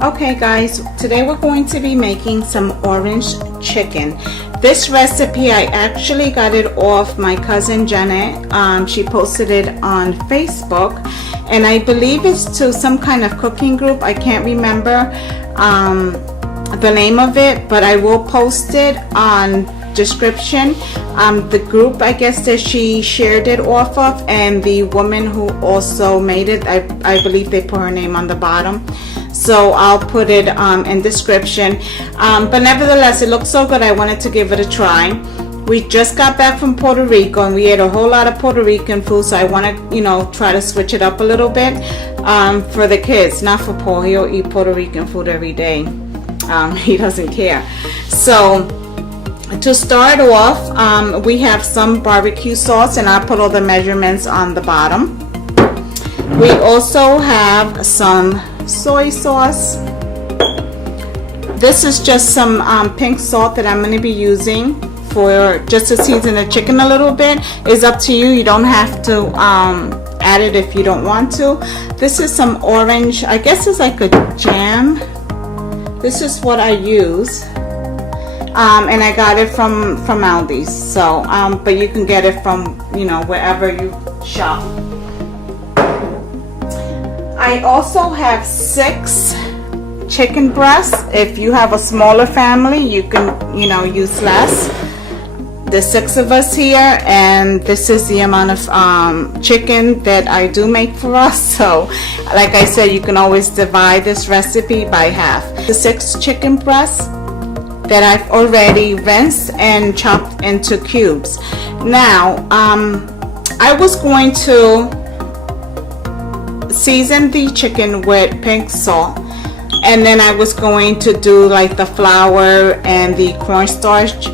Okay guys, today we're going to be making some orange chicken. This recipe, I actually got it off my cousin Janet. She posted it on Facebook, and I believe it's to some kind of cooking group. I can't remember the name of it, but I will post it on description. The group, I guess, that she shared it off of, and the woman who also made it, I believe they put her name on the bottom, so I'll put it in description. But nevertheless, it looks so good, I wanted to give it a try. We just got back from Puerto Rico and we ate a whole lot of Puerto Rican food, so I want to try to switch it up a little bit for the kids, not for Paul. He'll eat Puerto Rican food every day. He doesn't care. So to start off, we have some barbecue sauce, and I put all the measurements on the bottom. We also have some soy sauce. This is just some pink salt that I'm going to be using for just to season the chicken a little bit. It's up to you. You don't have to add it if you don't want to. This is some orange, I guess it's like a jam. This is what I use. And I got it from Aldi's, so but you can get it from wherever you shop. I also have 6 chicken breasts. If you have a smaller family, you can use less. There's 6 of us here, and this is the amount of chicken that I do make for us. So like I said, you can always divide this recipe by half. The 6 chicken breasts that I've already rinsed and chopped into cubes. Now, I was going to season the chicken with pink salt, and then I was going to do like the flour and the cornstarch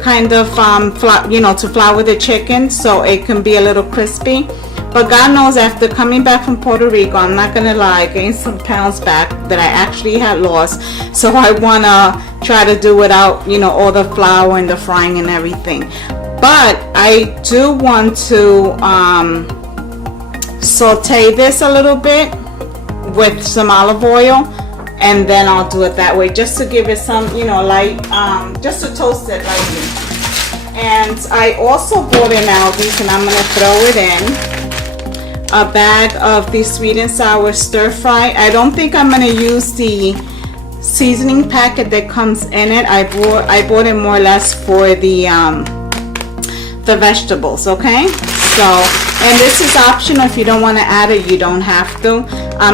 kind of to flour the chicken so it can be a little crispy. But God knows, after coming back from Puerto Rico, I'm not gonna lie, I gained some pounds back that I actually had lost. So I wanna try to do without, all the flour and the frying and everything. But I do want to saute this a little bit with some olive oil, and then I'll do it that way, just to give it some, light, just to toast it lightly. And I also bought in Aldi's, and I'm gonna throw it in a bag of the sweet and sour stir fry. I don't think I'm going to use the seasoning packet that comes in it. I bought it more or less for the vegetables. Okay, so, and this is optional. If you don't want to add it, you don't have to.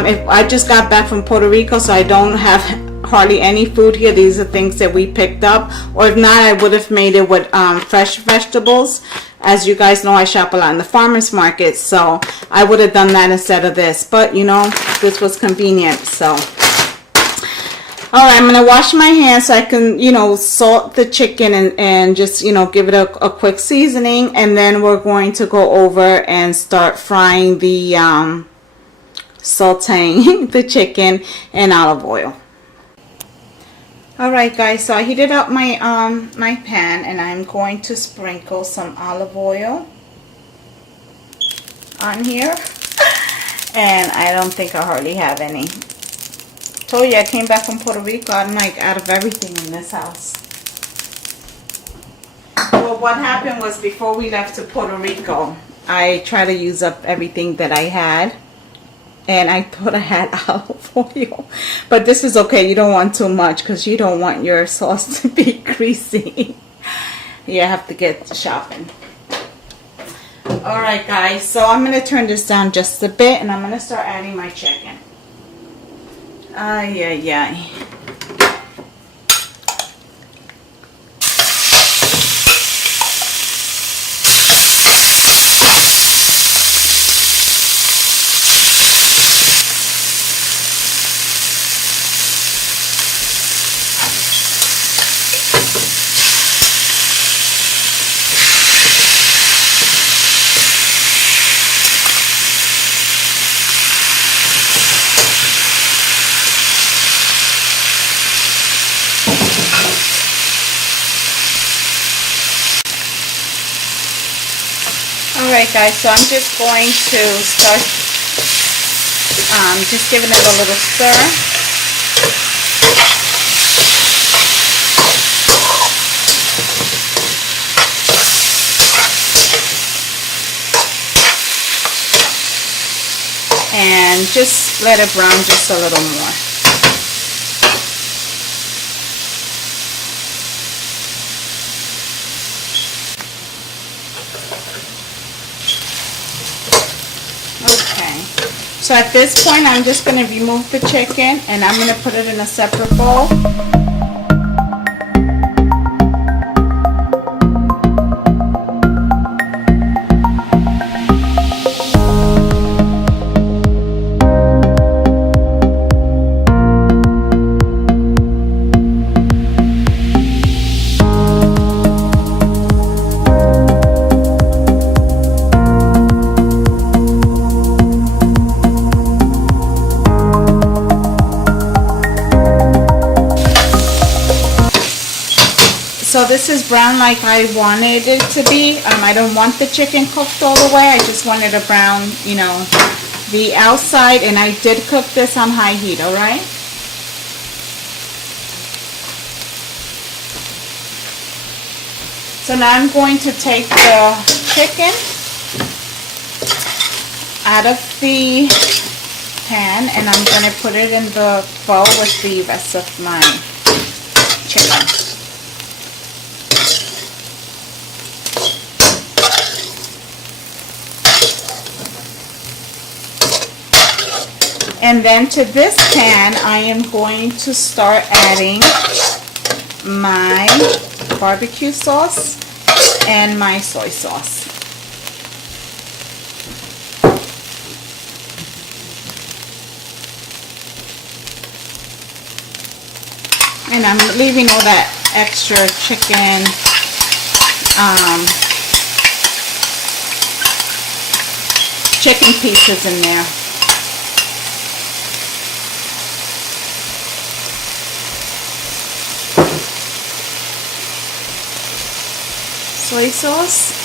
If I just got back from Puerto Rico, so I don't have hardly any food here. These are things that we picked up, or if not, I would have made it with fresh vegetables. As you guys know, I shop a lot in the farmers market, so I would have done that instead of this, but this was convenient. So alright, I'm gonna wash my hands so I can salt the chicken and just give it a quick seasoning, and then we're going to go over and start frying the sauteing the chicken in olive oil. Alright guys, so I heated up my my pan, and I'm going to sprinkle some olive oil on here. And I don't think I hardly have any. Told you I came back from Puerto Rico, I'm like out of everything in this house. Well, what happened was, before we left to Puerto Rico, I tried to use up everything that I had. And I thought I had olive oil, but this is okay. You don't want too much because you don't want your sauce to be greasy. You have to get shopping. Alright guys, so I'm going to turn this down just a bit, and I'm going to start adding my chicken. Ay, ay, ay. Alright guys, so I'm just going to start just giving it a little stir. And just let it brown just a little more. Okay, so at this point I'm just going to remove the chicken and I'm going to put it in a separate bowl. So this is brown like I wanted it to be. I don't want the chicken cooked all the way. I just wanted a brown, you know, the outside, and I did cook this on high heat, all right? So now I'm going to take the chicken out of the pan and I'm going to put it in the bowl with the rest of my chicken. And then to this pan, I am going to start adding my barbecue sauce and my soy sauce. And I'm leaving all that extra chicken chicken pieces in there. Soy sauce.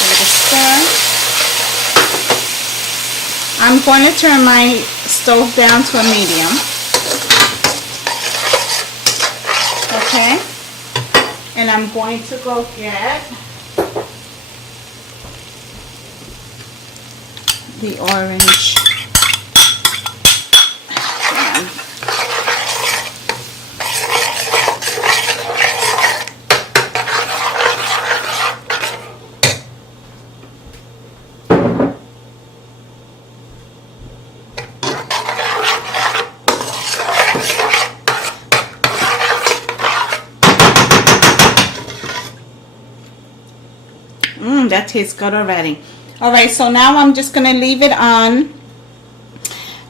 Give it a stir. I'm going to turn my stove down to a medium. Okay. And I'm going to go get the orange. That tastes good already. Alright, so now I'm just going to leave it on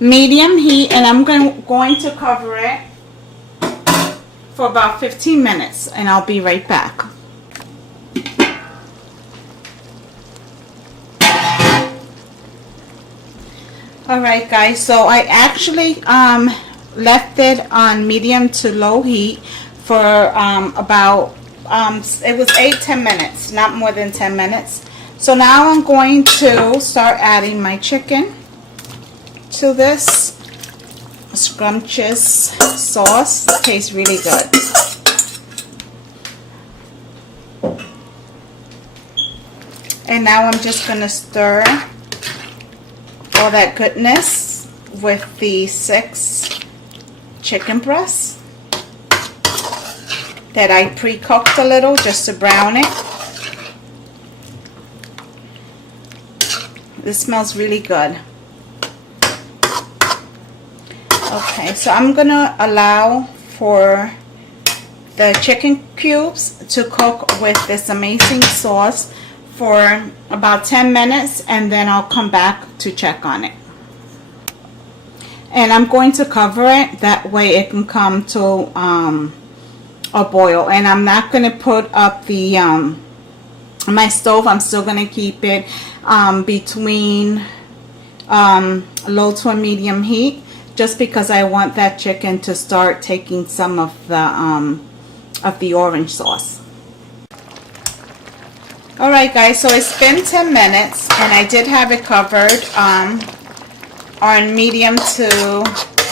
medium heat and I'm going to cover it for about 15 minutes and I'll be right back. Alright guys, so I actually left it on medium to low heat for about it was 8-10 minutes, not more than 10 minutes. So now I'm going to start adding my chicken to this scrumptious sauce. It tastes really good. And now I'm just going to stir all that goodness with the 6 chicken breasts that I pre-cooked a little just to brown it. This smells really good. Okay, so I'm gonna allow for the chicken cubes to cook with this amazing sauce for about 10 minutes and then I'll come back to check on it. And I'm going to cover it, that way it can come to a boil. And I'm not going to put up the my stove. I'm still going to keep it between low to a medium heat, just because I want that chicken to start taking some of the orange sauce. Alright guys, so it's been 10 minutes and I did have it covered on medium to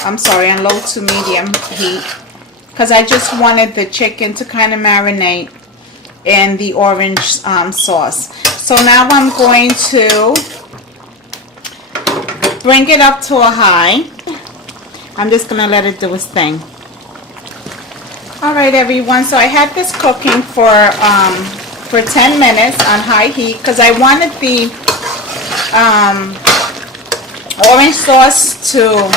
I'm sorry, on low to medium heat, because I just wanted the chicken to kind of marinate in the orange sauce. So now I'm going to bring it up to a high. I'm just gonna let it do its thing. Alright everyone, so I had this cooking for 10 minutes on high heat because I wanted the orange sauce to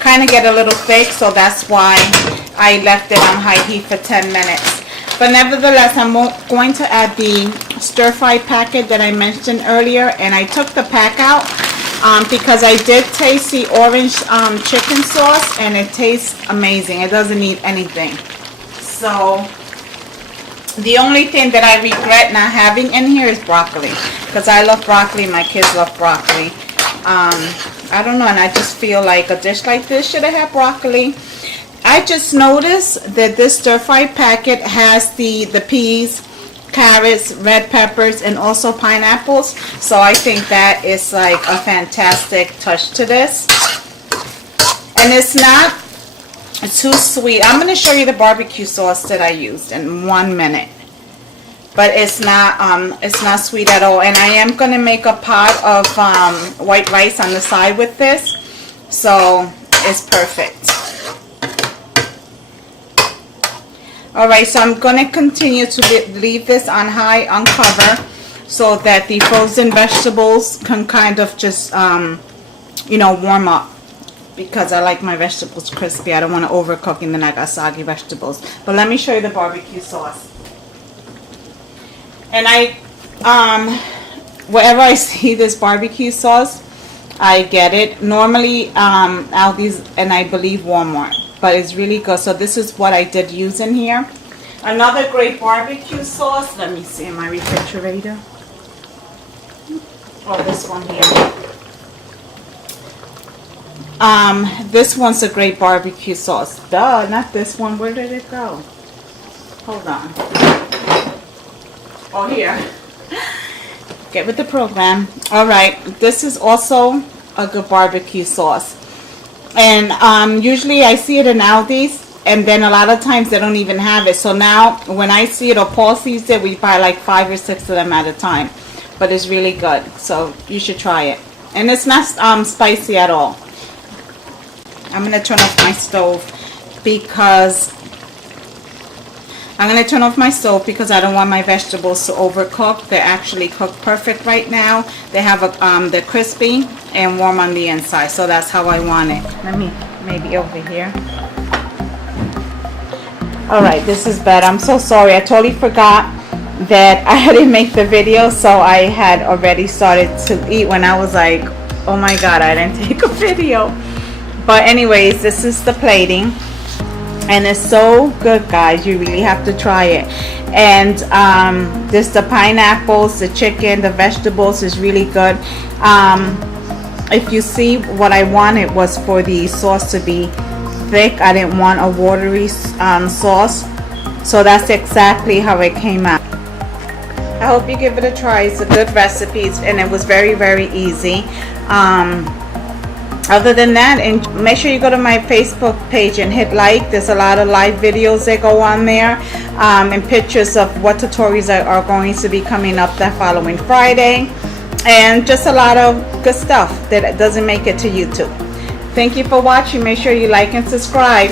kind of get a little thick, so that's why I left it on high heat for 10 minutes. But nevertheless, I'm going to add the stir-fry packet that I mentioned earlier, and I took the pack out because I did taste the orange chicken sauce, and it tastes amazing. It doesn't need anything. So the only thing that I regret not having in here is broccoli, because I love broccoli, my kids love broccoli. I don't know, and I just feel like a dish like this should have had broccoli. I just noticed that this stir-fry packet has the peas, carrots, red peppers, and also pineapples. So I think that is like a fantastic touch to this. And it's not too sweet. I'm going to show you the barbecue sauce that I used in 1 minute. But it's not sweet at all. And I am going to make a pot of white rice on the side with this. So it's perfect. Alright, so I'm going to continue to leave this on high, on cover, so that the frozen vegetables can kind of just, you know, warm up. Because I like my vegetables crispy. I don't want to overcook and then I got soggy vegetables. But let me show you the barbecue sauce. And wherever I see this barbecue sauce, I get it. Normally, Aldi's and I believe Walmart. But it's really good. So this is what I did use in here. Another great barbecue sauce. Let me see in my refrigerator. Oh, this one here. This one's a great barbecue sauce. Duh, not this one. Where did it go? Hold on. Oh, here. Get with the program. Alright, this is also a good barbecue sauce. And usually I see it in Aldi's, and then a lot of times they don't even have it. So now when I see it or Paul sees it, we buy like 5 or 6 of them at a time. But it's really good, so you should try it. And it's not spicy at all. I'm going to turn off my stove because I don't want my vegetables to overcook. They're actually cooked perfect right now. They have they're crispy and warm on the inside, so that's how I want it. Let me maybe over here. Alright, this is better. I'm so sorry. I totally forgot that I didn't make the video, so I had already started to eat when I was like, oh my god, I didn't take a video. But anyways, this is the plating. And it's so good, guys. You really have to try it. And just the pineapples, the chicken, the vegetables is really good. If you see, what I wanted was for the sauce to be thick. I didn't want a watery sauce. So that's exactly how it came out. I hope you give it a try. It's a good recipe, and it was very, very easy. Other than that, and make sure you go to my Facebook page and hit like. There's a lot of live videos that go on there, and pictures of what tutorials are going to be coming up that following Friday, and just a lot of good stuff that doesn't make it to YouTube. Thank you for watching. Make sure you like and subscribe.